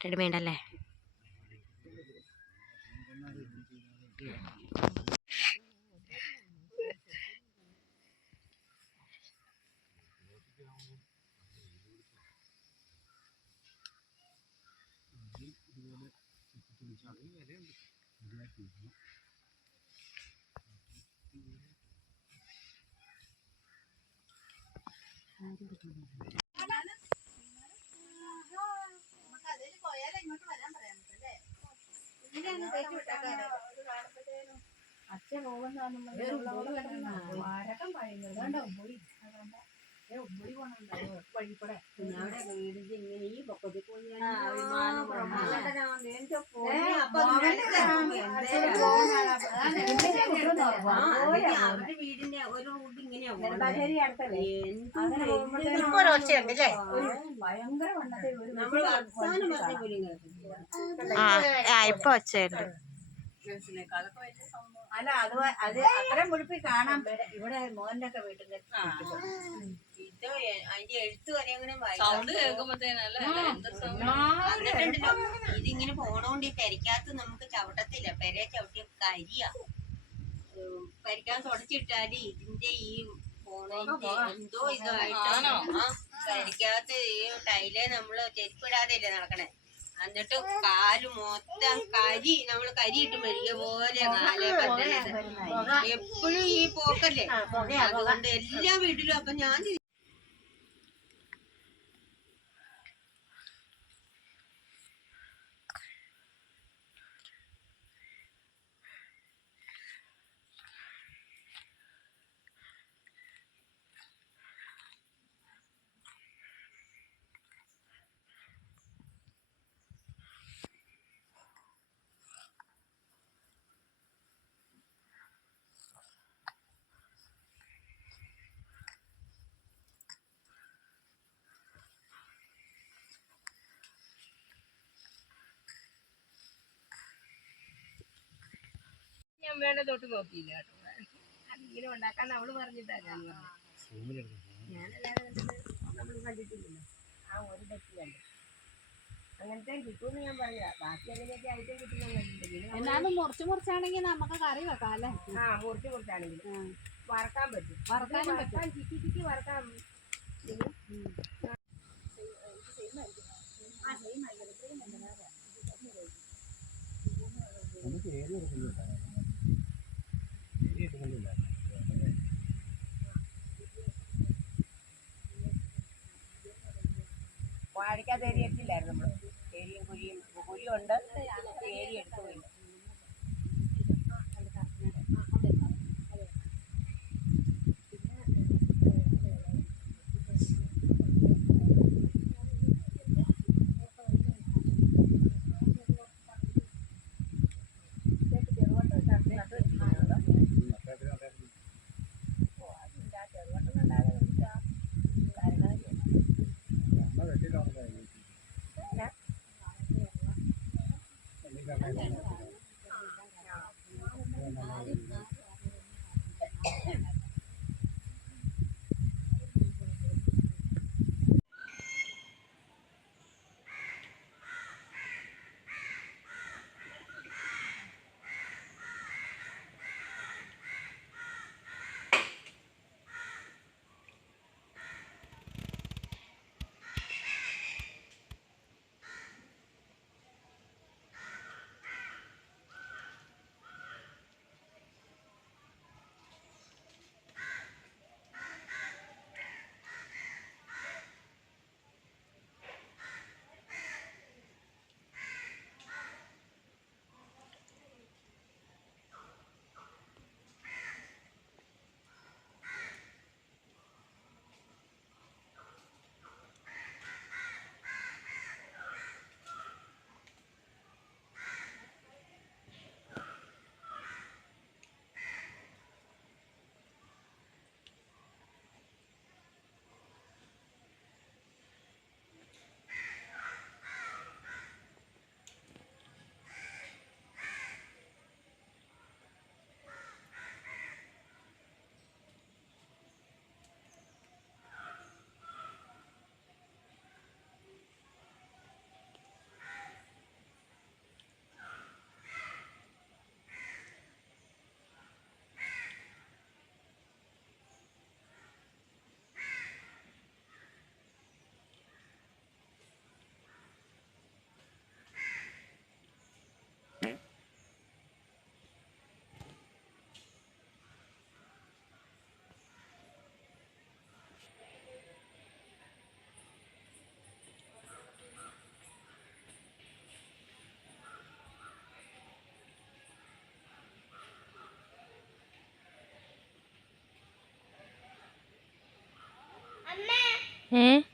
Readymade അല്ലേ അച്ഛൻ പോകുന്ന പോയി വഴിക്കൂടെ. അവരുടെ വീടിന്റെ ഒരു ഇപ്പൊ ഒരു ഭയങ്കര വണ്ണത്തെ ഒരു നമ്മൾ അവസാനം പറഞ്ഞ പോലും കേട്ടില്ല ആ ആ ഇപ്പൊ ഒച്ചയുണ്ട്. അല്ല അത് അത് അത്രയും മുഴുപ്പി കാണാൻ ഇവിടെ മോന്റെ ഒക്കെ വീട്ടിൽ ഇത് അതിന്റെ എഴുത്ത് വരെ അങ്ങനെ സൗണ്ട് കേൾക്കുമ്പോഴത്തേനല്ലേ ഇതിങ്ങനെ പോണോണ്ട് ഈ പെരക്കകത്ത് നമുക്ക് ചവിട്ടത്തില്ല. പെര ചവിട്ടിയ കരിയ. ഉം, പെരക്കകത്ത് തുടച്ചിട്ടാൽ ഇതിന്റെ ഈ പോണതിന്റെ എന്തോ ഇതായിട്ട് ആ പെരക്കകത്ത് ഈ ടൈലെ നമ്മൾ ചെരുപ്പിടാതെ അല്ലേ നടക്കണേ? എന്നിട്ട് കാൽ മൊത്തം കരി നമ്മൾ കരി ഇട്ട് മെഴുകിയ പോലെ കാലേ എപ്പോഴും ഈ പോക്കല്ലേ? അതുകൊണ്ട് എല്ലാ വീട്ടിലും അപ്പൊ ഞാൻ വേണ്ട തൊട്ട് നോക്കിയില്ല കേട്ടോ. അതിങ്ങനെ ഉണ്ടാക്കാൻ അവൾ പറഞ്ഞിട്ടാ ഞാൻ ഞാനല്ലാതെ നമ്മൾ കണ്ടിട്ടില്ലല്ലോ. ആ ഒരു ഡെറ്റ് കണ്ടു. അങ്ങനത്തെ കിട്ടുമെന്ന് ഞാൻ പറയാ. ബാക്കി കിട്ടുന്ന എന്നാലും മുറിച്ച് മുറിച്ചാണെങ്കിൽ നമുക്ക് കറി വെക്കാം അല്ലേ? ആ മുറിച്ച് മുറിച്ചാണെങ്കിൽ. വറക്കാൻ പറ്റും. വറക്കാനും പറ്റും. വറക്കാൻ ചിക്കി ചിക്കി വറക്കാൻ വാഴയ്ക്കകത്ത് ഏരി എടുത്തില്ലായിരുന്നു നമ്മൾ ഏരിയും കുഴിയും കുഴിയുണ്ട് ഏരി എടുത്തു പോയി. Thank you. Hmm?